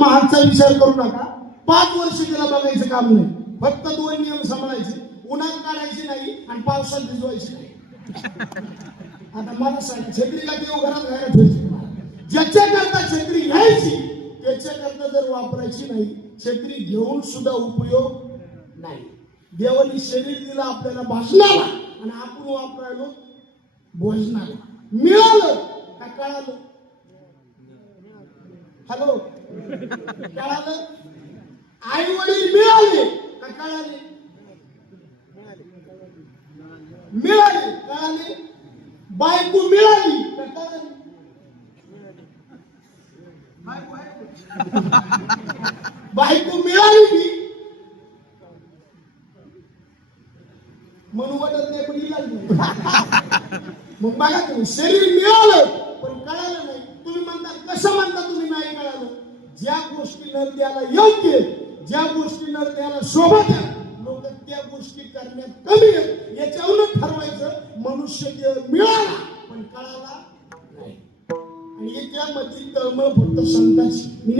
महागचा विचार करू नका. 5 वर्ष त्याला बघायचं काम नाही. फक्त 2 नियम सांभाळायचे. उन्हात काढायची नाही आणि पावसात भिजवायची नाही. आता मला सांग, छत्रीला देव घरात घरात ठेवायची. ज्याच्याकरता छत्री घ्यायची त्याच्याकरता जर वापरायची नाही, छत्री घेऊन सुद्धा उपयोग नाही. देवाने शरीर दिलं आपल्याला भाषणाला आणि आपण वापरायलो भोजनाला. मिळालं का कळालं? हॅलो, कळालं? आई वडील मिळाले का कळाले? मिळाले कळाले? बायको मिळाली का कळाली? बायको मिळाली म्हणून वाटत नाही, पण इलाज नाही. मग बघा तुम्ही, शरीर मिळालं पण कळालं नाही. तुम्ही म्हणता, कसं म्हणता तुम्ही नाही कळालं? ज्या गोष्टी नरद्याला योग्य, ज्या गोष्टी नरद्याला शोभत लोक त्या गोष्टी करण्यात कमी आहेत. याच्यावरून ठरवायचं मनुष्य देह मिळाला पण कळाला नाही. आणि त्यामध्ये तळमळ फक्त संतांची.